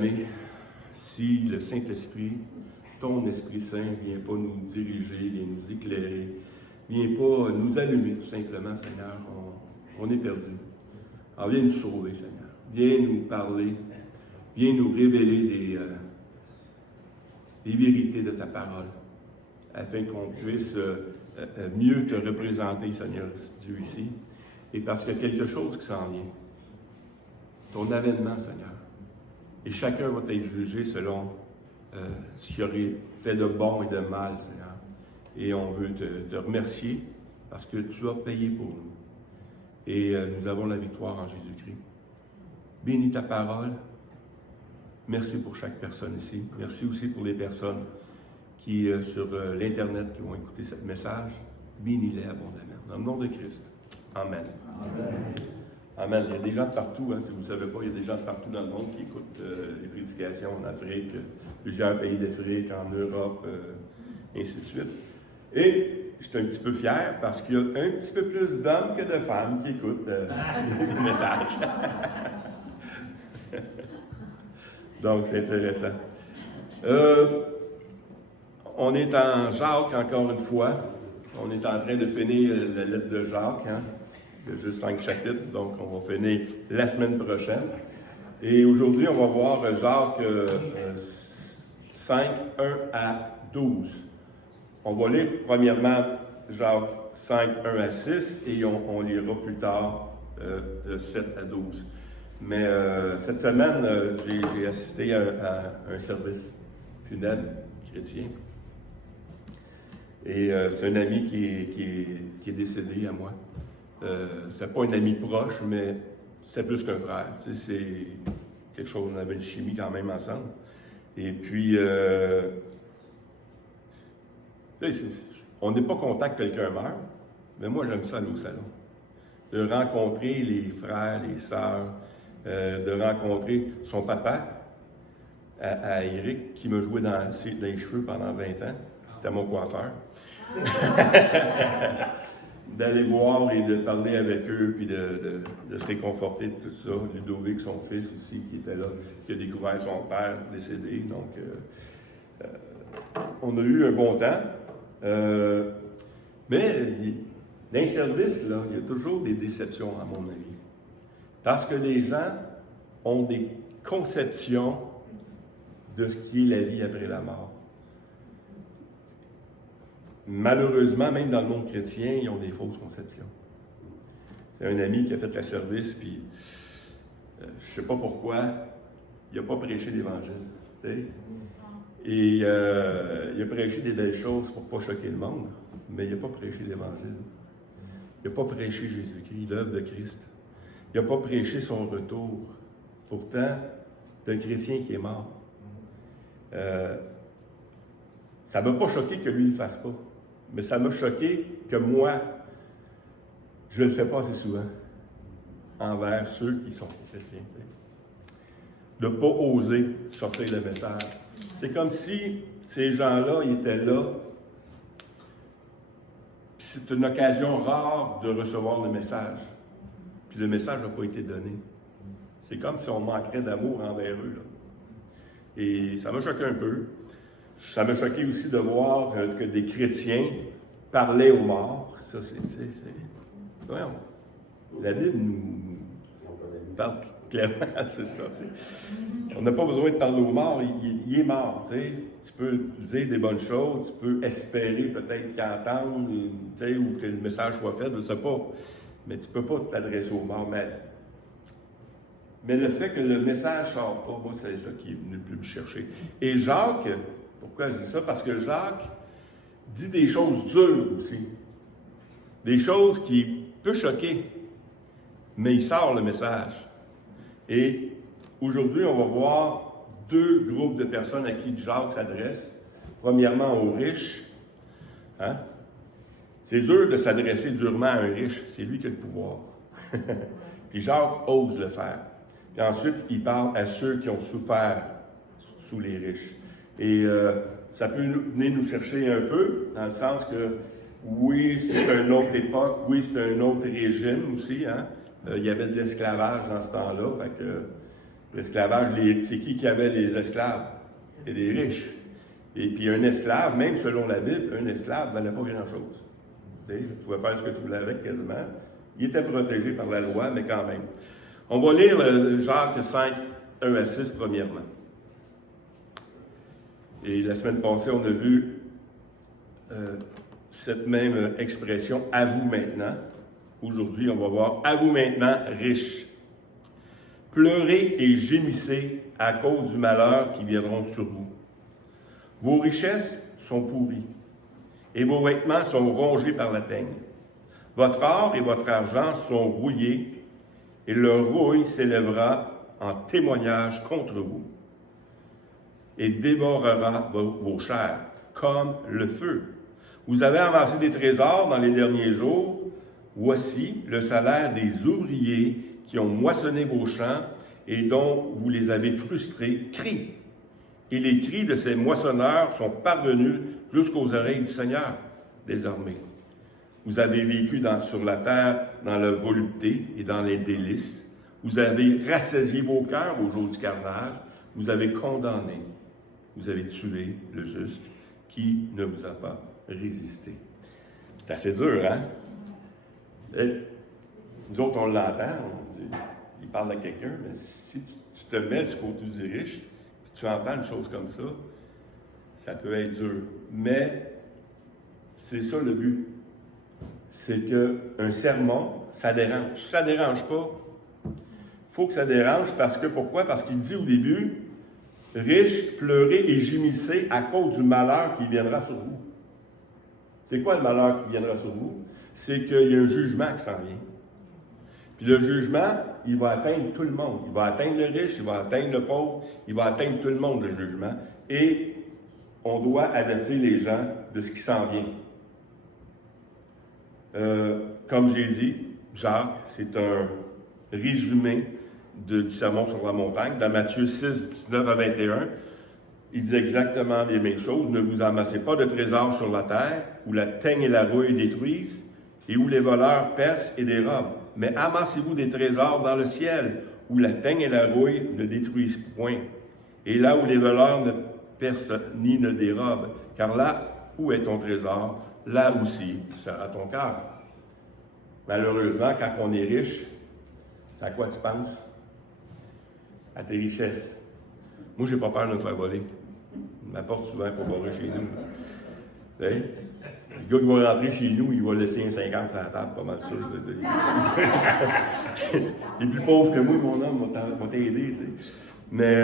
bien-aimé, si le Saint-Esprit, ton Esprit Saint, ne vient pas nous diriger, vient nous éclairer, ne vient pas nous allumer tout simplement, Seigneur, on est perdu. Alors viens nous sauver, Seigneur. Viens nous parler, viens nous révéler des vérités de ta parole, afin qu'on puisse mieux te représenter, Seigneur Dieu, ici. Et parce qu'il y a quelque chose qui s'en vient. Ton avènement, Seigneur. Et chacun va être jugé selon ce qu'il aurait fait de bon et de mal, Seigneur. Et on veut te remercier parce que tu as payé pour nous. Et nous avons la victoire en Jésus-Christ. Bénis ta parole. Merci pour chaque personne ici. Merci aussi pour les personnes qui, sur l'Internet, qui vont écouter ce message. Bénis-les abondamment. Dans le nom de Christ. Amen. Amen. Amen. Il y a des gens de partout, hein, si vous ne savez pas, il y a des gens de partout dans le monde qui écoutent les prédications en Afrique, plusieurs pays d'Afrique, en Europe, ainsi de suite. Et je suis un petit peu fier parce qu'il y a un petit peu plus d'hommes que de femmes qui écoutent les messages. Donc, c'est intéressant. On est en Jacques encore une fois. On est en train de finir la lettre de Jacques. Hein? Il y a juste 5 chapitres, donc on va finir la semaine prochaine. Et aujourd'hui, on va voir Jacques 5, 1 à 12. On va lire premièrement Jacques 5, 1 à 6 et on lira plus tard de 7 à 12. Mais cette semaine, j'ai assisté à un service funèbre chrétien. Et c'est un ami qui est décédé à moi. C'est pas un ami proche, mais c'est plus qu'un frère. Tu sais, c'est quelque chose, on avait une chimie quand même ensemble. Et puis, on n'est pas content que quelqu'un meure, mais moi j'aime ça aller au salon. De rencontrer les frères, les sœurs, de rencontrer son papa, à Eric, qui me jouait dans les cheveux pendant 20 ans. C'était mon coiffeur. D'aller voir et de parler avec eux, puis de se réconforter de tout ça. Ludovic, son fils aussi, qui était là, qui a découvert son père décédé. Donc, on a eu un bon temps. Mais dans les services, là, il y a toujours des déceptions, à mon avis. Parce que les gens ont des conceptions de ce qui est la vie après la mort. Malheureusement, même dans le monde chrétien, ils ont des fausses conceptions. C'est un ami qui a fait le service, puis je ne sais pas pourquoi, il n'a pas prêché l'Évangile. Tu sais? Et il a prêché des belles choses pour ne pas choquer le monde, mais il n'a pas prêché l'Évangile. Il n'a pas prêché Jésus-Christ, l'œuvre de Christ. Il n'a pas prêché son retour. Pourtant, c'est un chrétien qui est mort. Ça ne m'a pas choqué que lui ne le fasse pas. Mais ça m'a choqué que moi, je ne le fais pas assez souvent envers ceux qui sont chrétiens. T'sais. De ne pas oser sortir le message. C'est comme si ces gens-là, ils étaient là. Puis c'est une occasion rare de recevoir le message. Puis le message n'a pas été donné. C'est comme si on manquerait d'amour envers eux. Là. Et ça m'a choqué un peu. Ça m'a choqué aussi de voir que des chrétiens parlaient aux morts. Ça, voyons. La Bible nous parle clairement, c'est ça. T'sais. On n'a pas besoin de parler aux morts, il est mort. T'sais. Tu peux dire des bonnes choses, tu peux espérer peut-être qu'il entende, ou que le message soit fait, je ne sais pas. Mais tu ne peux pas t'adresser aux morts. Mais le fait que le message ne sort pas, moi, c'est ça qui est venu le plus me chercher. Et Jacques, pourquoi je dis ça? Parce que Jacques dit des choses dures aussi. Des choses qui peuvent choquer. Mais il sort le message. Et aujourd'hui, on va voir 2 groupes de personnes à qui Jacques s'adresse. Premièrement, aux riches. Hein? C'est dur de s'adresser durement à un riche. C'est lui qui a le pouvoir. Puis Jacques ose le faire. Puis ensuite, il parle à ceux qui ont souffert sous les riches. Et ça peut venir nous chercher un peu, dans le sens que, oui, c'est une autre époque, oui, c'est un autre régime aussi. Hein? Il y avait de l'esclavage dans ce temps-là, fait que L'esclavage, c'est qui avait les esclaves? Et des riches. Et puis un esclave, même selon la Bible, un esclave ne valait pas grand-chose. Tu pouvais faire ce que tu voulais avec quasiment. Il était protégé par la loi, mais quand même. On va lire Jacques 5, 1 à 6, premièrement. Et la semaine passée, on a vu cette même expression, « à vous maintenant ». Aujourd'hui, on va voir « à vous maintenant, riches ». Pleurez et gémissez à cause du malheur qui viendront sur vous. Vos richesses sont pourries, et vos vêtements sont rongés par la teigne. Votre or et votre argent sont rouillés, et leur rouille s'élèvera en témoignage contre vous, et dévorera vos chairs, comme le feu. Vous avez amassé des trésors dans les derniers jours. Voici le salaire des ouvriers qui ont moissonné vos champs et dont vous les avez frustrés, crient. Et les cris de ces moissonneurs sont parvenus jusqu'aux oreilles du Seigneur des armées. Vous avez vécu sur la terre dans la volupté et dans les délices. Vous avez rassasié vos cœurs au jour du carnage. Vous avez condamné. Vous avez tué le juste qui ne vous a pas résisté. C'est assez dur, hein? Nous autres, on l'entend, il parle à quelqu'un, mais si tu te mets du côté du riche, puis tu entends une chose comme ça peut être dur. Mais c'est ça le but. C'est qu'un sermon, ça dérange. Si ça ne dérange pas, il faut que ça dérange parce que, pourquoi? Parce qu'il dit au début, « Riches, pleurez et gémissez à cause du malheur qui viendra sur vous. » C'est quoi le malheur qui viendra sur vous? C'est qu'il y a un jugement qui s'en vient. Puis le jugement, il va atteindre tout le monde. Il va atteindre le riche, il va atteindre le pauvre, il va atteindre tout le monde, le jugement. Et on doit avertir les gens de ce qui s'en vient. Comme j'ai dit, Jacques, c'est un résumé du sermon sur la montagne. Dans Matthieu 6, 19 à 21, il dit exactement les mêmes choses. Ne vous amassez pas de trésors sur la terre, où la teigne et la rouille détruisent, et où les voleurs percent et dérobent. Mais amassez-vous des trésors dans le ciel, où la teigne et la rouille ne détruisent point, et là où les voleurs ne percent ni ne dérobent. Car là où est ton trésor, là aussi sera ton cœur. Malheureusement, quand on est riche, c'est à quoi tu penses? À tes richesses. Moi, j'ai pas peur de me faire voler. Il m'apporte souvent pour voler chez nous. Tu sais? Le gars qui va rentrer chez nous, il va laisser un 50 sur la table, pas mal sûr. Il est plus pauvre que moi, mon homme, va t'aider. Tu sais. Mais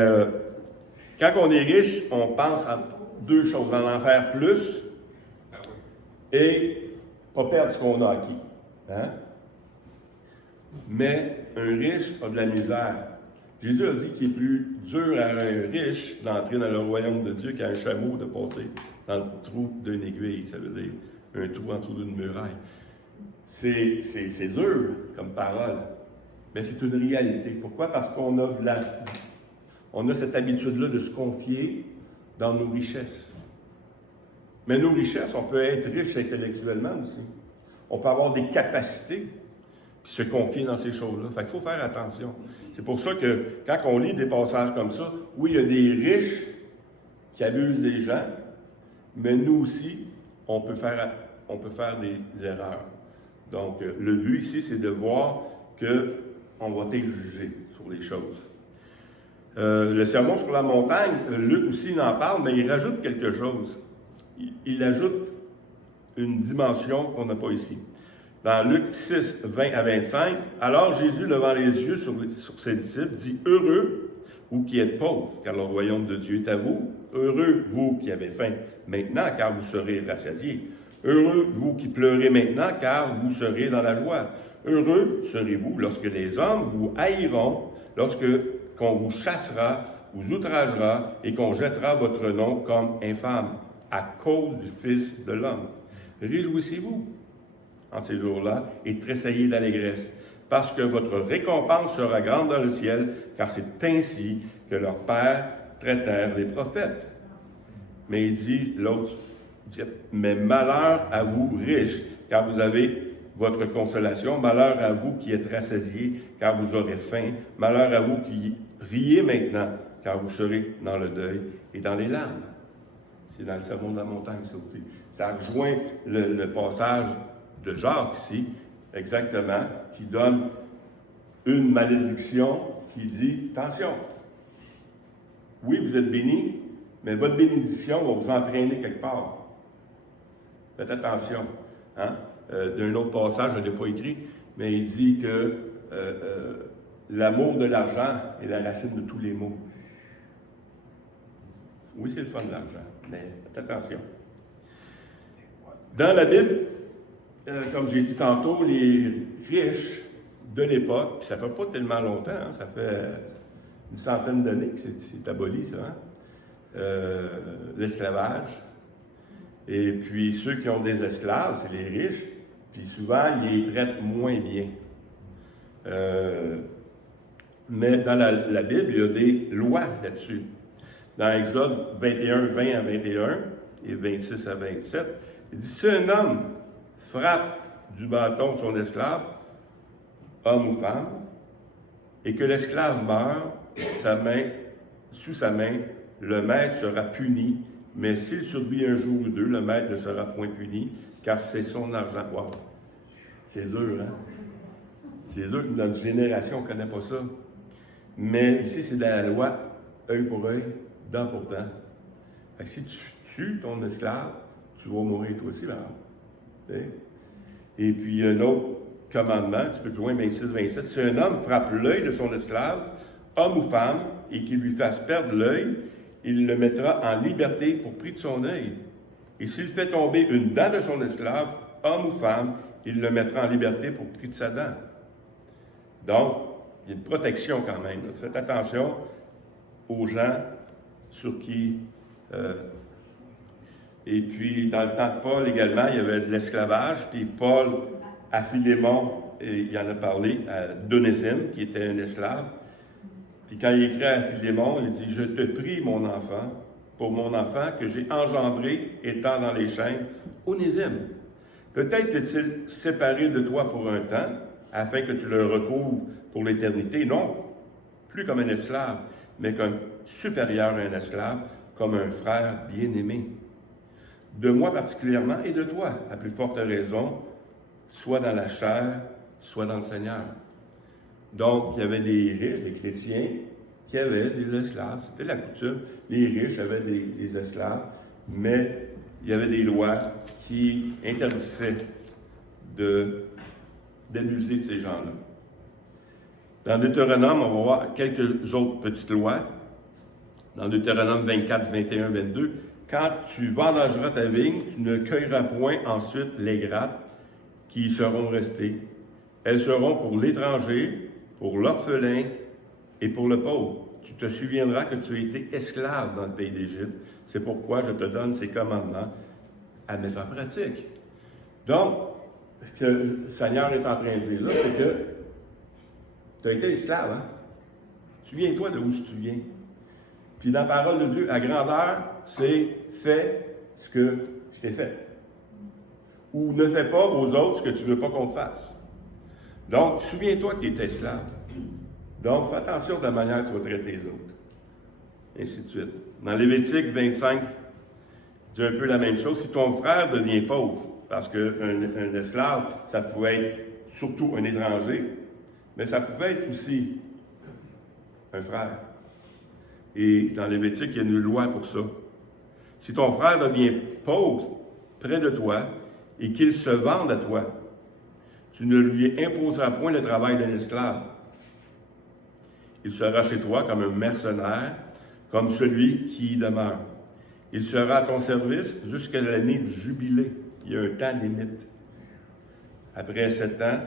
quand on est riche, on pense à deux choses. En faire plus et pas perdre ce qu'on a acquis. Hein? Mais un riche a de la misère. Jésus a dit qu'il est plus dur à un riche d'entrer dans le royaume de Dieu qu'à un chameau de passer dans le trou d'une aiguille. Ça veut dire un trou en dessous d'une muraille. C'est dur comme parole, mais c'est une réalité. Pourquoi? Parce qu'on a, on a cette habitude-là de se confier dans nos richesses. Mais nos richesses, on peut être riche intellectuellement aussi. On peut avoir des capacités, puis se confier dans ces choses-là. Fait qu'il faut faire attention. C'est pour ça que quand on lit des passages comme ça, oui, il y a des riches qui abusent des gens, mais nous aussi, on peut faire des erreurs. Donc, le but ici, c'est de voir qu'on va être jugé sur les choses. Le sermon sur la montagne, Luc aussi il en parle, mais il rajoute quelque chose. Il ajoute une dimension qu'on n'a pas ici. Dans Luc 6, 20 à 25, alors Jésus, levant les yeux sur ses disciples, dit « Heureux, vous qui êtes pauvres, car le royaume de Dieu est à vous. Heureux, vous qui avez faim, maintenant, car vous serez rassasiés. Heureux, vous qui pleurez maintenant, car vous serez dans la joie. Heureux serez-vous lorsque les hommes vous haïront, qu'on vous chassera, vous outragera et qu'on jettera votre nom comme infâme, à cause du Fils de l'homme. Réjouissez-vous en ces jours-là et tressaillez d'allégresse, parce que votre récompense sera grande dans le ciel, car c'est ainsi que leurs pères traitèrent les prophètes. Mais il dit, l'autre, mais malheur à vous riches, car vous avez votre consolation, malheur à vous qui êtes rassasiés, car vous aurez faim, malheur à vous qui Riez maintenant, car vous serez dans le deuil et dans les larmes. C'est dans le sermon de la montagne, ça aussi. Ça rejoint le passage de Jacques ici, exactement, qui donne une malédiction qui dit, attention, oui, vous êtes bénis, mais votre bénédiction va vous entraîner quelque part. Faites attention. Hein? D'un autre passage, je ne l'ai pas écrit, mais il dit que l'amour de l'argent est la racine de tous les maux. Oui, c'est le fun de l'argent, mais faites attention. Dans la Bible, comme j'ai dit tantôt, les riches de l'époque, puis ça ne fait pas tellement longtemps, hein, ça fait une centaine d'années que c'est aboli, ça, hein? L'esclavage. Et puis ceux qui ont des esclaves, c'est les riches, puis souvent, ils les traitent moins bien. Mais dans la Bible, il y a des lois là-dessus. Dans Exode 21, 20 à 21 et 26 à 27, il dit, si un homme frappe du bâton son esclave, homme ou femme, et que l'esclave meurt, sous sa main, le maître sera puni, mais s'il survit un jour ou deux, le maître ne sera point puni, car c'est son argent. Wow! C'est dur, hein? C'est dur que notre génération ne connaît pas ça. Mais ici, c'est dans la loi, œil pour œil, dent pour dent. Fait que si tu tues ton esclave, tu vas mourir toi aussi, là. Et puis, un autre commandement, un petit peu plus loin, 26-27, si un homme frappe l'œil de son esclave, homme ou femme, et qu'il lui fasse perdre l'œil, il le mettra en liberté pour prix de son œil. Et s'il fait tomber une dent de son esclave, homme ou femme, il le mettra en liberté pour prix de sa dent. Donc, il y a une protection quand même. Faites attention aux gens sur qui... et puis, dans le temps de Paul également, il y avait de l'esclavage. Puis Paul, à Philémon, il en a parlé, à Donésime, qui était un esclave. Puis quand il écrit à Philémon, il dit « Je te prie, mon enfant, pour mon enfant que j'ai engendré étant dans les chaînes, Onésime. Peut-être est-il séparé de toi pour un temps, afin que tu le retrouves pour l'éternité. Non, plus comme un esclave, mais comme supérieur à un esclave, comme un frère bien-aimé. De moi particulièrement et de toi, à plus forte raison, soit dans la chair, soit dans le Seigneur. » Donc, il y avait des riches, des chrétiens, qui avaient des esclaves. C'était la coutume. Les riches avaient des esclaves, mais il y avait des lois qui interdisaient d'abuser de ces gens-là. Dans Deutéronome, on va voir quelques autres petites lois. Dans Deutéronome 24, 21, 22, « Quand tu vendangeras ta vigne, tu ne cueilleras point ensuite les grappes qui y seront restées. Elles seront pour l'étranger, pour l'orphelin et pour le pauvre. Tu te souviendras que tu as été esclave dans le pays d'Égypte. C'est pourquoi je te donne ces commandements à mettre en pratique. » Donc, ce que le Seigneur est en train de dire là, c'est que tu as été esclave, hein? Souviens-toi de où tu viens. Puis dans la parole de Dieu, la grandeur, c'est fais ce que je t'ai fait. Ou ne fais pas aux autres ce que tu ne veux pas qu'on te fasse. Donc, souviens-toi que tu es esclave. Donc, fais attention de la manière dont tu vas traiter les autres. Ainsi de suite. Dans Lévitique 25, il dit un peu la même chose. Si ton frère devient pauvre, parce qu'un esclave, ça pouvait être surtout un étranger, mais ça pouvait être aussi un frère. Et dans Lévitique, il y a une loi pour ça. Si ton frère devient pauvre près de toi et qu'il se vende à toi, tu ne lui imposeras point le travail d'un esclave. Il sera chez toi comme un mercenaire, comme celui qui y demeure. Il sera à ton service jusqu'à l'année du jubilé. Il y a un temps limite. Après 7 ans,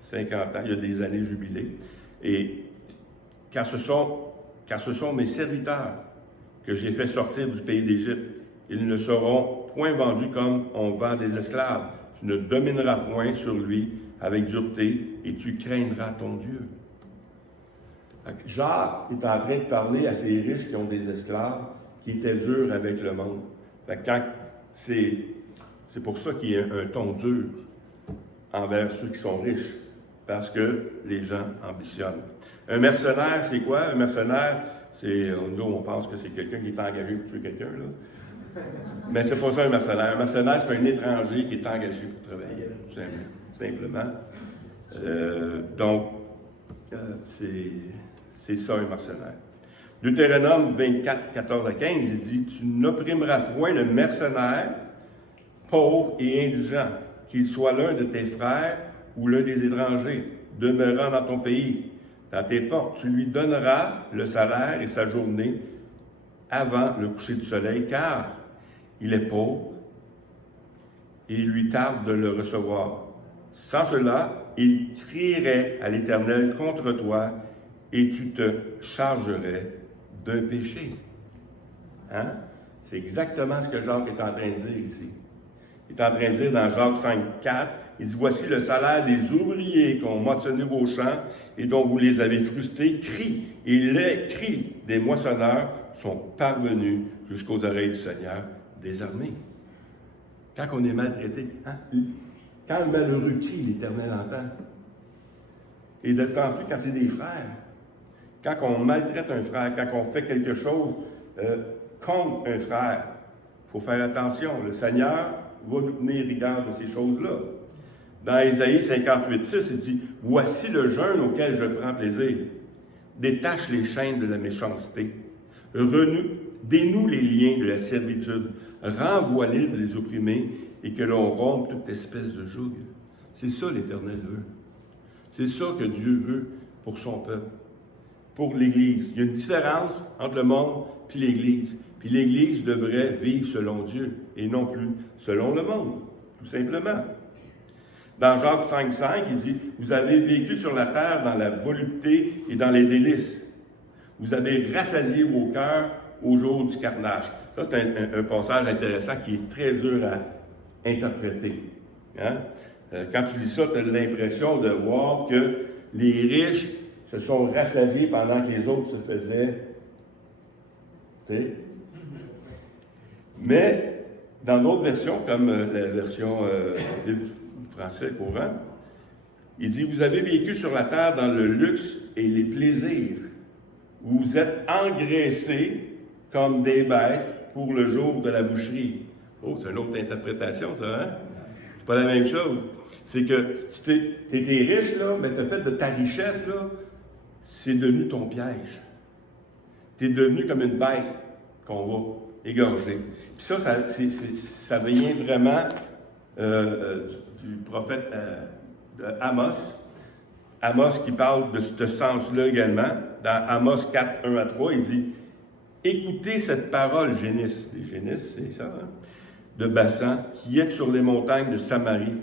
50 ans, il y a des années jubilées. Et car ce sont mes serviteurs que j'ai fait sortir du pays d'Égypte. Ils ne seront point vendus comme on vend des esclaves. Tu ne domineras point sur lui avec dureté et tu craindras ton Dieu. Jacques est en train de parler à ces riches qui ont des esclaves, qui étaient durs avec le monde. C'est pour ça qu'il y a un ton dur envers ceux qui sont riches, parce que les gens ambitionnent. Un mercenaire, c'est quoi? Un mercenaire, nous, on pense que c'est quelqu'un qui est engagé pour tuer quelqu'un, là. Mais c'est pas ça un mercenaire. Un mercenaire, c'est un étranger qui est engagé pour travailler, tout simplement. Donc, c'est ça un mercenaire. Deutéronome 24, 14 à 15, il dit « Tu n'opprimeras point le mercenaire, pauvre et indigent, qu'il soit l'un de tes frères ou l'un des étrangers, demeurant dans ton pays. Dans tes portes, tu lui donneras le salaire et sa journée avant le coucher du soleil, car il est pauvre et il lui tarde de le recevoir. Sans cela, il crierait à l'Éternel contre toi et tu te chargerais d'un péché. » Hein? C'est exactement ce que Jacques est en train de dire ici. Il est en train de dire dans Jacques 5, 4, il dit « Voici le salaire des ouvriers qui ont moissonné vos champs et dont vous les avez frustrés, crient, et les cris des moissonneurs sont parvenus jusqu'aux oreilles du Seigneur des armées. » Quand on est maltraité, hein? Quand le malheureux crie, l'Éternel entend. Et d'autant plus quand c'est des frères. Quand on maltraite un frère, quand on fait quelque chose contre un frère, il faut faire attention. Le Seigneur va nous tenir rigueur de ces choses-là. Dans Ésaïe 58, 6, il dit « Voici le jeûne auquel je prends plaisir. Détache les chaînes de la méchanceté. Dénoue les liens de la servitude. Renvoie libres les opprimés et que l'on rompe toute espèce de joug. » C'est ça l'Éternel veut. C'est ça que Dieu veut pour son peuple, pour l'Église. Il y a une différence entre le monde et l'Église. Puis l'Église devrait vivre selon Dieu et non plus selon le monde, tout simplement. Dans Jacques 5, 5, il dit « Vous avez vécu sur la terre dans la volupté et dans les délices. Vous avez rassasié vos cœurs au jour du carnage. » Ça, c'est un passage intéressant qui est très dur à interpréter. Hein? Quand tu lis ça, tu as l'impression de voir que les riches se sont rassasiés pendant que les autres se faisaient. Tu sais? Mais dans d'autres versions, comme la version français courant, il dit « Vous avez vécu sur la terre dans le luxe et les plaisirs. Vous êtes engraissés comme des bêtes pour le jour de la boucherie. » Oh, c'est une autre interprétation, ça, hein? C'est pas la même chose. C'est que tu étais riche, là, mais tu as fait de ta richesse, là, c'est devenu ton piège. Tu es devenu comme une bête qu'on va égorger. Puis ça vient vraiment du prophète Amos. Amos qui parle de ce sens-là également. Dans Amos 4, 1 à 3, il dit « Écoutez cette parole, Génis. » Les Génis, c'est ça, hein? De Bassan, qui êtes sur les montagnes de Samarie,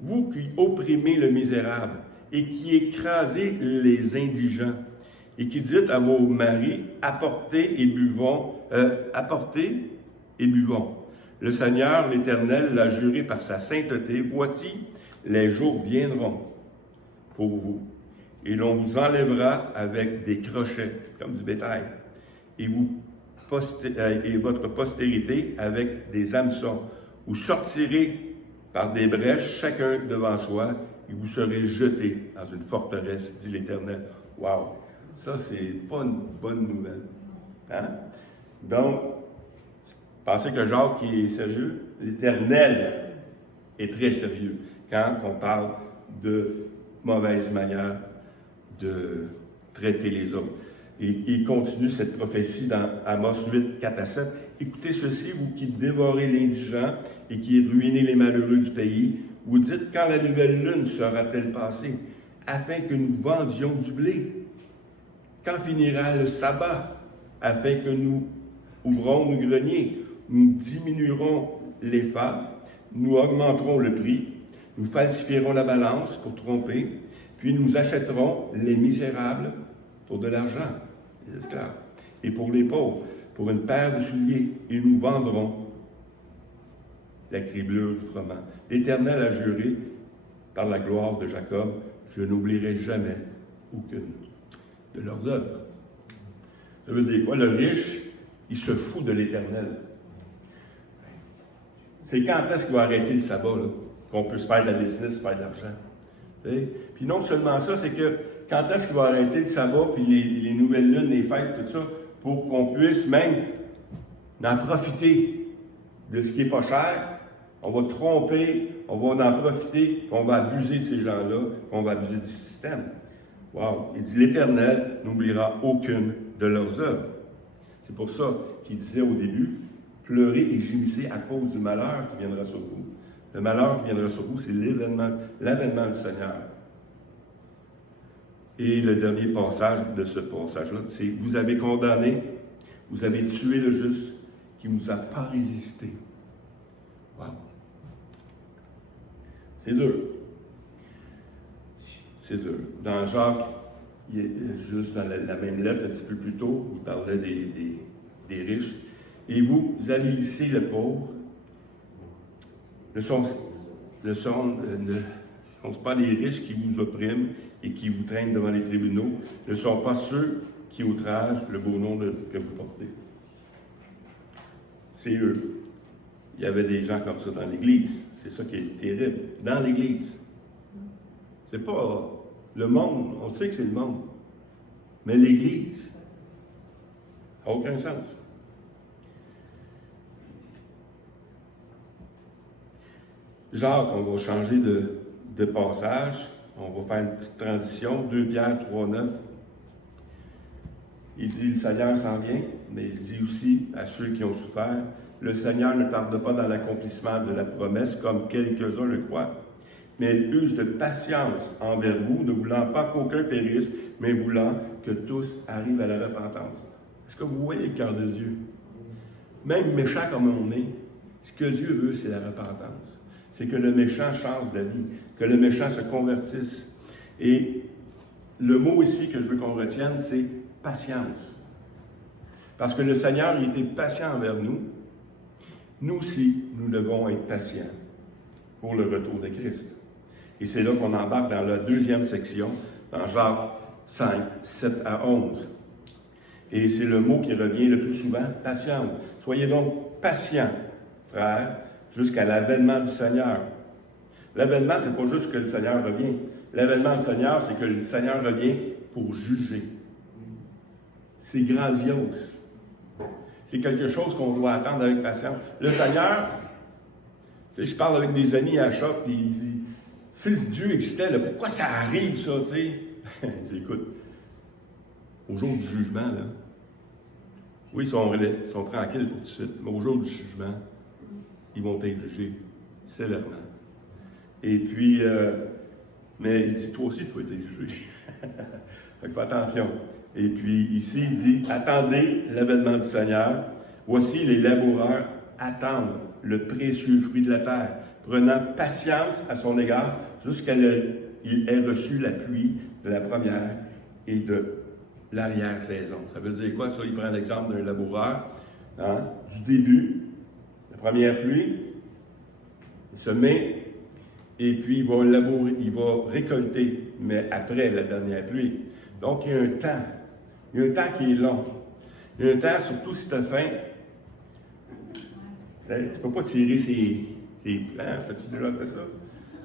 vous qui opprimez le misérable et qui écrasez les indigents, et qui dites à vos maris, apportez et buvons. Le Seigneur, l'Éternel, l'a juré par sa sainteté, voici, les jours viendront pour vous, et l'on vous enlèvera avec des crochets, comme du bétail, et votre postérité avec des hameçons. Vous sortirez par des brèches, chacun devant soi, et vous serez jetés dans une forteresse, dit l'Éternel. Wow! Ça, c'est pas une bonne nouvelle. Hein? Donc, pensez que Jacques qui est sérieux, l'Éternel est très sérieux quand on parle de mauvaise manière de traiter les autres. Et il continue cette prophétie dans Amos 8, 4 à 7. « Écoutez ceci, vous qui dévorez l'indigent et qui ruinez les malheureux du pays. Vous dites, quand la nouvelle lune sera-t-elle passée, afin que nous vendions du blé? Quand finira le sabbat, afin que nous ouvrons nos greniers? Nous diminuerons les femmes, nous augmenterons le prix, nous falsifierons la balance pour tromper, puis nous achèterons les misérables pour de l'argent, les esclaves, et pour les pauvres, pour une paire de souliers, et nous vendrons la criblure du froment. L'Éternel a juré par la gloire de Jacob, je n'oublierai jamais aucune de leurs œuvres. Ça veut dire quoi? Le riche, il se fout de l'Éternel. C'est quand est-ce qu'il va arrêter le sabbat, là, qu'on peut se faire de la business, se faire de l'argent. Puis non seulement ça, c'est que quand est-ce qu'il va arrêter le sabbat, puis les nouvelles lunes, les fêtes, tout ça, pour qu'on puisse même en profiter de ce qui n'est pas cher? On va tromper, on va en profiter, on va abuser de ces gens-là, on va abuser du système. Wow! Il dit, l'Éternel n'oubliera aucune de leurs œuvres. C'est pour ça qu'il disait au début, pleurez et gémissez à cause du malheur qui viendra sur vous. Le malheur qui viendra sur vous, c'est l'avènement du Seigneur. Et le dernier passage de ce passage-là, c'est « Vous avez condamné, vous avez tué le juste, qui ne nous a pas résisté. » Wow! C'est dur. C'est dur. Dans Jacques, juste dans la même lettre, un petit peu plus tôt, il parlait des riches. « Et vous avilissez le pauvre. Ne sont pas les riches qui vous oppriment et qui vous traînent devant les tribunaux. Ne sont pas ceux qui outragent le beau nom que vous portez. » C'est eux. Il y avait des gens comme ça dans l'Église. C'est ça qui est terrible. Dans l'Église. C'est pas le monde. On sait que c'est le monde. Mais l'Église n'a aucun sens. Jacques, on va changer de passage. On va faire une petite transition. 2 Pierre 3, 9. Il dit, le Seigneur s'en vient, mais il dit aussi à ceux qui ont souffert, le Seigneur ne tarde pas dans l'accomplissement de la promesse, comme quelques-uns le croient, mais il use de patience envers vous, ne voulant pas qu'aucun périsse, mais voulant que tous arrivent à la repentance. Est-ce que vous voyez le cœur de Dieu? Même méchant comme on est, ce que Dieu veut, c'est la repentance. C'est que le méchant change d'avis, que le méchant se convertisse. Et le mot ici que je veux qu'on retienne, c'est patience. Parce que le Seigneur, il était patient envers nous. Nous aussi, nous devons être patients pour le retour de Christ. Et c'est là qu'on embarque dans la deuxième section, dans Jacques 5, 7 à 11. Et c'est le mot qui revient le plus souvent, patience. Soyez donc patients, frères, jusqu'à l'avènement du Seigneur. L'avènement, c'est pas juste que le Seigneur revient. L'avènement du Seigneur, c'est que le Seigneur revient pour juger. C'est grandiose. C'est quelque chose qu'on doit attendre avec patience. Le Seigneur, tu sais, je parle avec des amis à shop, et il dit, si Dieu existait, là, pourquoi ça arrive, ça, tu sais? Je dis, écoute, au jour du jugement, là, oui, ils sont tranquilles pour tout de suite, mais au jour du jugement, ils vont être jugés sévèrement. Et puis, mais il dit, toi aussi, tu vas être jugé. Fait que fais attention. Et puis, ici, il dit, attendez l'avènement du Seigneur. Voici les laboureurs attendent le précieux fruit de la terre, prenant patience à son égard jusqu'à il ait reçu la pluie de la première et de l'arrière-saison. Ça veut dire quoi, ça? Il prend l'exemple d'un laboureur, hein, du début, la première pluie, il se met, et puis il va labourer, il va récolter, mais après la dernière pluie. Donc, il y a un temps. Il y a un temps qui est long. Il y a un temps, surtout si tu as faim, tu ne peux pas tirer ses plants. As-tu déjà fait ça?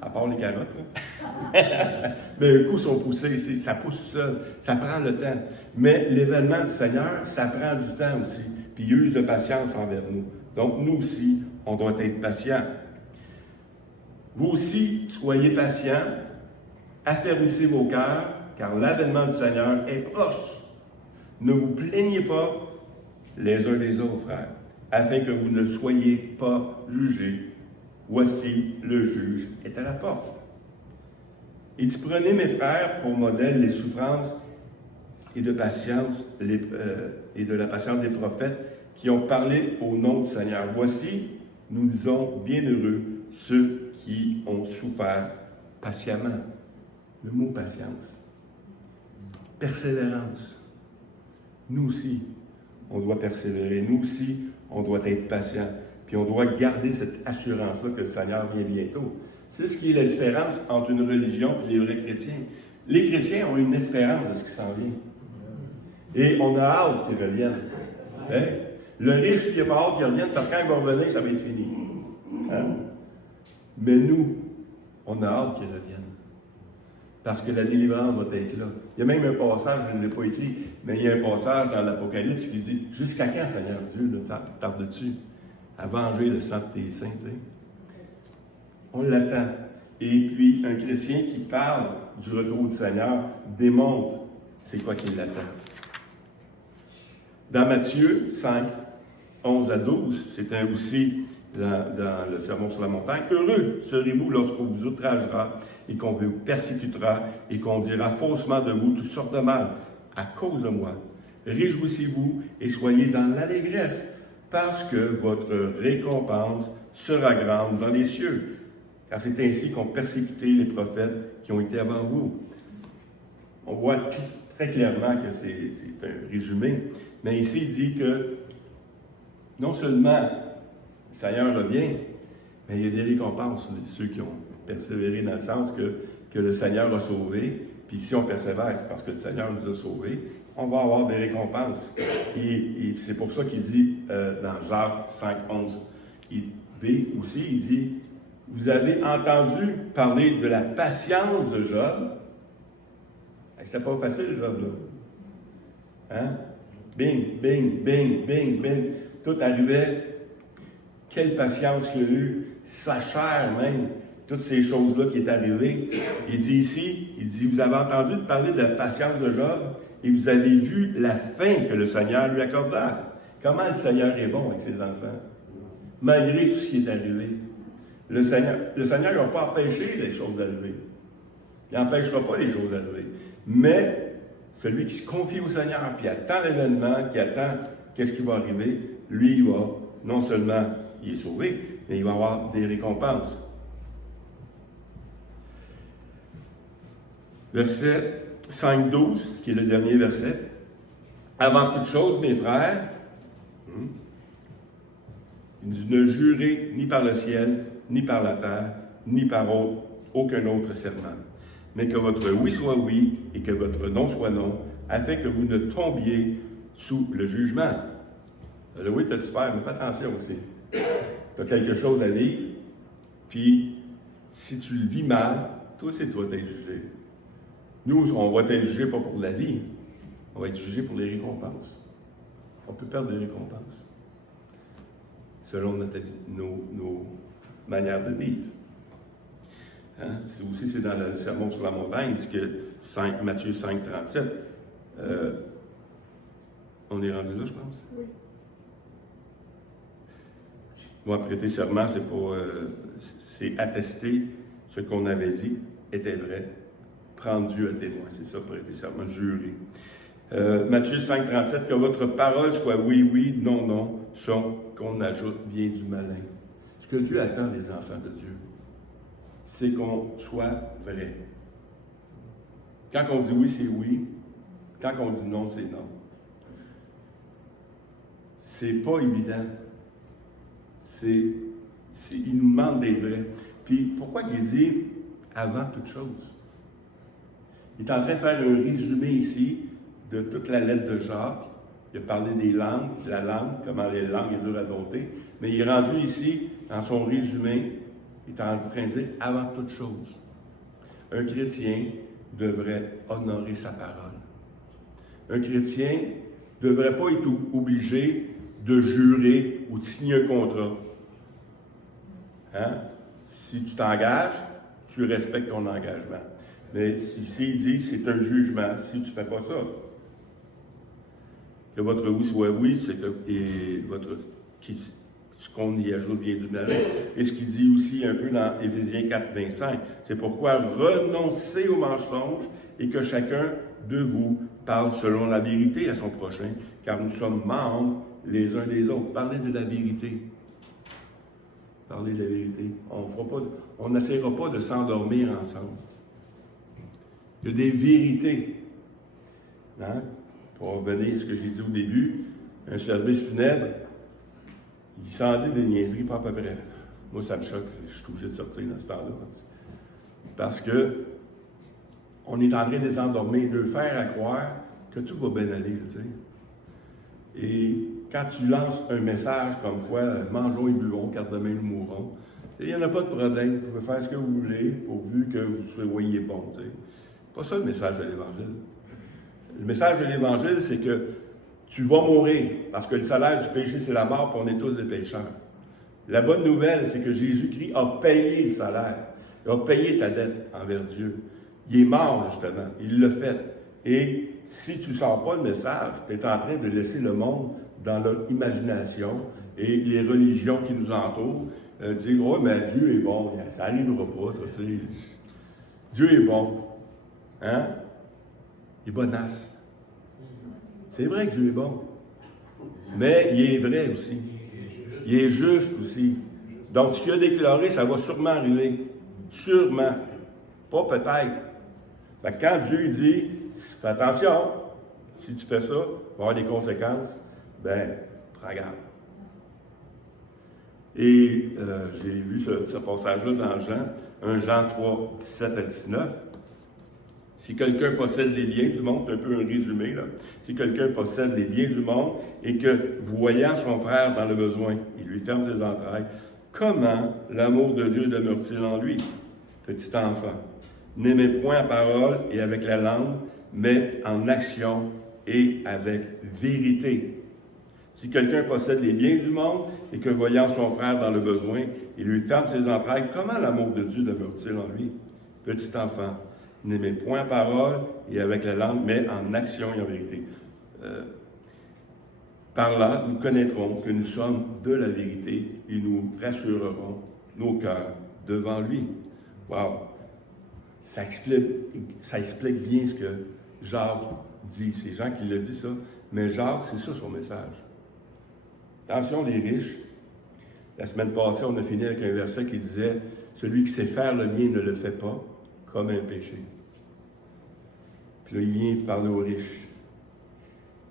À part les carottes, là. Mais un coup, ils sont poussés, ça pousse seul. Ça prend le temps. Mais l'événement du Seigneur, ça prend du temps aussi. Puis il use de patience envers nous. Donc, nous aussi, on doit être patients. Vous aussi, soyez patients, affermissez vos cœurs, car l'avènement du Seigneur est proche. Ne vous plaignez pas les uns des autres, frères, afin que vous ne soyez pas jugés. Voici, le juge est à la porte. Il dit, prenez mes frères pour modèle les souffrances et de patience, et de la patience des prophètes qui ont parlé au nom du Seigneur. Voici, nous disons, bienheureux ceux qui ont souffert patiemment. Le mot patience. Persévérance. Nous aussi, on doit persévérer. Nous aussi, on doit être patient. Puis on doit garder cette assurance-là que le Seigneur vient bientôt. C'est ce qui est la différence entre une religion et les vrais chrétiens. Les chrétiens ont une espérance de ce qui s'en vient. Et on a hâte qu'ils reviennent. Hein? Le riche, il n'a pas hâte qu'ils reviennent parce que quand il va revenir, ça va être fini. Hein? Mais nous, on a hâte qu'ils reviennent. Parce que la délivrance va être là. Il y a même un passage, je ne l'ai pas écrit, mais il y a un passage dans l'Apocalypse qui dit « Jusqu'à quand, Seigneur Dieu, tardes-tu à venger le sang de tes saints? » On l'attend. Et puis, un chrétien qui parle du retour du Seigneur démontre c'est quoi qu'il l'attend. Dans Matthieu 5, 11 à 12, c'est aussi dans le Sermon sur la montagne. « Heureux serez-vous lorsqu'on vous outragera et qu'on vous persécutera et qu'on dira faussement de vous toutes sortes de mal à cause de moi. Réjouissez-vous et soyez dans l'allégresse, parce que votre récompense sera grande dans les cieux. Car c'est ainsi qu'ont persécuté les prophètes qui ont été avant vous. » On voit très clairement que c'est un résumé, mais ici il dit que non seulement le Seigneur revient, mais il y a des récompenses, ceux qui ont persévéré dans le sens que le Seigneur a sauvé, puis si on persévère, c'est parce que le Seigneur nous a sauvés, on va avoir des récompenses. Et c'est pour ça qu'il dit dans Jacques 5, 11, B aussi, il dit « Vous avez entendu parler de la patience de Job. » C'est pas facile, Job, là. Hein? Bing, bing, bing, bing, bing. Tout arrivait. Quelle patience qu'il a eu. Sa chair, même. Toutes ces choses-là qui est arrivées. Il dit ici, il dit, vous avez entendu parler de la patience de Job et vous avez vu la fin que le Seigneur lui accorda. Comment le Seigneur est bon avec ses enfants, malgré tout ce qui est arrivé. Le Seigneur n'a pas empêché les choses d'arriver. Il n'empêchera pas les choses d'arriver. Mais celui qui se confie au Seigneur, puis attend l'événement, qui attend qu'est-ce qui va arriver, lui, il va, non seulement il est sauvé, mais il va avoir des récompenses. Verset 5-12, qui est le dernier verset. « Avant toute chose, mes frères, ne jurez ni par le ciel, ni par la terre, ni par aucun autre serment. Mais que votre oui soit oui et que votre non soit non, afin que vous ne tombiez sous le jugement. » Le oui, t'as super, mais fais attention aussi. Tu as quelque chose à vivre, puis si tu le vis mal, toi aussi tu vas t'être jugé. Nous, on va être jugé pas pour la vie, on va être jugé pour les récompenses. On peut perdre des récompenses selon nos manières de vivre. Hein? C'est dans le Sermon sur la montagne, il dit que Matthieu 5, 37. On est rendu là, je pense? Oui. Moi, prêter serment, c'est attester ce qu'on avait dit était vrai. Prendre Dieu à témoin, c'est ça, prêter serment, jurer. Matthieu 5, 37, que votre parole soit oui, oui, non, non, sans qu'on ajoute bien du malin. Ce que Dieu attend des enfants de Dieu, c'est qu'on soit vrai. Quand on dit oui, c'est oui. Quand on dit non, c'est non. C'est pas évident. Il nous demande d'être vrai. Puis, pourquoi il dit avant toute chose? Il est en train de faire un résumé ici de toute la lettre de Jacques. Il a parlé des langues, de la langue, comment les langues sont dures à dompter. Mais il est rendu ici, dans son résumé, il est en train de dire avant toute chose. Un chrétien devrait honorer sa parole. Un chrétien ne devrait pas être obligé de jurer ou de signer un contrat. Hein? Si tu t'engages, tu respectes ton engagement. Mais ici, il dit c'est un jugement si tu ne fais pas ça. Que votre oui soit oui, c'est que ce qu'on y ajoute bien du malin. Et ce qu'il dit aussi un peu dans Éphésiens 4, 25, c'est pourquoi renoncez au mensonge et que chacun de vous parle selon la vérité à son prochain, car nous sommes membres les uns des autres. Parlez de la vérité. Parlez de la vérité. On n'essaiera pas de s'endormir ensemble. Il y a des vérités. Hein? Pour revenir à ce que j'ai dit au début, un service funèbre, il s'en dit des niaiseries, pas à peu près. Moi, ça me choque. Je suis obligé de sortir dans ce temps-là. Parce que on est en train de les endormir, de faire à croire que tout va bien aller, tu sais. Et quand tu lances un message comme quoi « mangeons et buvons, car demain nous mourrons », il n'y en a pas de problème. Vous pouvez faire ce que vous voulez, pourvu que vous soyez bon, tu sais. Pas ça le message de l'Évangile. Le message de l'Évangile, c'est que tu vas mourir, parce que le salaire du péché, c'est la mort, puis on est tous des pécheurs. La bonne nouvelle, c'est que Jésus-Christ a payé le salaire. Il a payé ta dette envers Dieu. Il est mort, justement. Il l'a fait. Et si tu ne sors pas le message, tu es en train de laisser le monde dans leur imagination et les religions qui nous entourent dire « Oh, mais Dieu est bon. » Ça n'arrivera pas, ça, tu sais. Dieu est bon. Hein? Il est bonasse. C'est vrai que Dieu est bon. Mais il est vrai aussi. Il est juste aussi. Donc, ce qu'il a déclaré, ça va sûrement arriver. Sûrement. Pas peut-être. Fait que quand Dieu dit, fais attention, si tu fais ça, il va y avoir des conséquences, ben, prends garde. Et j'ai vu ce passage-là dans Jean, 1 Jean 3, 17 à 19. Si quelqu'un possède les biens du monde, c'est un peu un résumé, là. Si quelqu'un possède les biens du monde et que, voyant son frère dans le besoin, il lui ferme ses entrailles, comment l'amour de Dieu demeure-t-il en lui? Petit enfant, n'aimez point en parole et avec la langue, mais en action et avec vérité. Si quelqu'un possède les biens du monde et que, voyant son frère dans le besoin, il lui ferme ses entrailles, comment l'amour de Dieu demeure-t-il en lui? Petit enfant, n'aimez point en parole et avec la langue, mais en action et en vérité. Par là, nous connaîtrons que nous sommes de la vérité et nous rassurerons nos cœurs devant lui. Wow! Ça explique bien ce que Jacques dit. C'est Jean qui l'a dit ça, mais Jacques, c'est ça son message. Attention les riches. La semaine passée, on a fini avec un verset qui disait « Celui qui sait faire le bien ne le fait pas, comme un péché. » Puis là, il vient parler aux riches.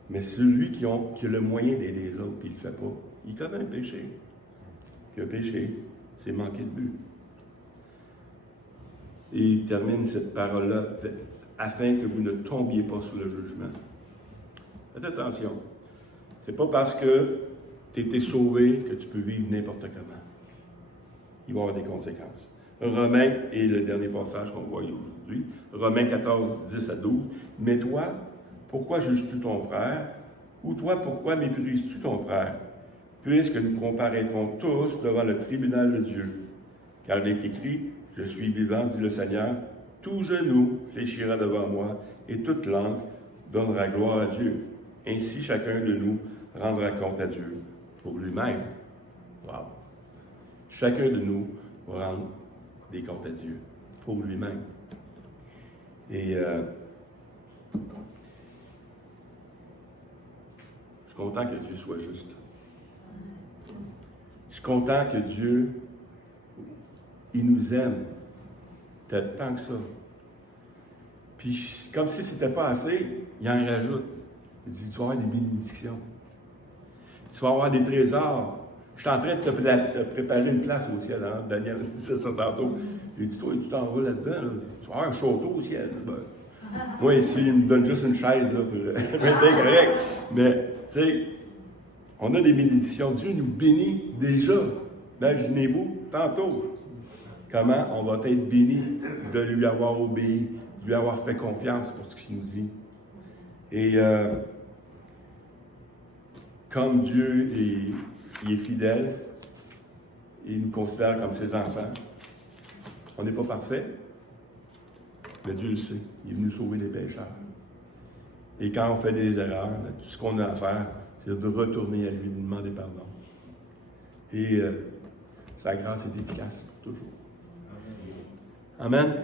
Mais celui qui a le moyen d'aider les autres, puis il ne le fait pas, il commet un péché. Puis un péché, c'est manquer de but. Et il termine cette parole-là, afin que vous ne tombiez pas sous le jugement. Faites attention. C'est pas parce que tu as été sauvé que tu peux vivre n'importe comment. Il va y avoir des conséquences. Romains, et le dernier passage qu'on voit aujourd'hui, Romains 14, 10 à 12. Mais toi, pourquoi juges-tu ton frère? Ou toi, pourquoi méprises-tu ton frère? Puisque nous comparaîtrons tous devant le tribunal de Dieu. Car il est écrit, je suis vivant, dit le Seigneur, tout genou fléchira devant moi, et toute langue donnera gloire à Dieu. Ainsi, chacun de nous rendra compte à Dieu pour lui-même. Wow! Chacun de nous va rendre des comptes à Dieu pour lui-même. Et je suis content que Dieu soit juste. Je suis content que Dieu, il nous aime tant que ça. Puis, comme si ce n'était pas assez, il en rajoute. Il dit, tu vas avoir des bénédictions. Tu vas avoir des trésors. Je suis en train de te préparer une place au ciel, hein? Daniel disait ça tantôt. J'ai dit, toi, tu t'en vas là-dedans, là. Tu vas avoir un château au ciel. Ben, moi, ici, il me donne juste une chaise, là, pour être correct. Mais, tu sais, on a des bénédictions. Dieu nous bénit déjà. Imaginez-vous, tantôt, comment on va être béni de lui avoir obéi, de lui avoir fait confiance pour ce qu'il nous dit. Et comme Dieu est fidèle, il nous considère comme ses enfants. On n'est pas parfait, mais Dieu le sait. Il est venu sauver les pécheurs. Et quand on fait des erreurs, tout ce qu'on a à faire, c'est de retourner à lui, de lui demander pardon. Et sa grâce est efficace pour toujours. Amen.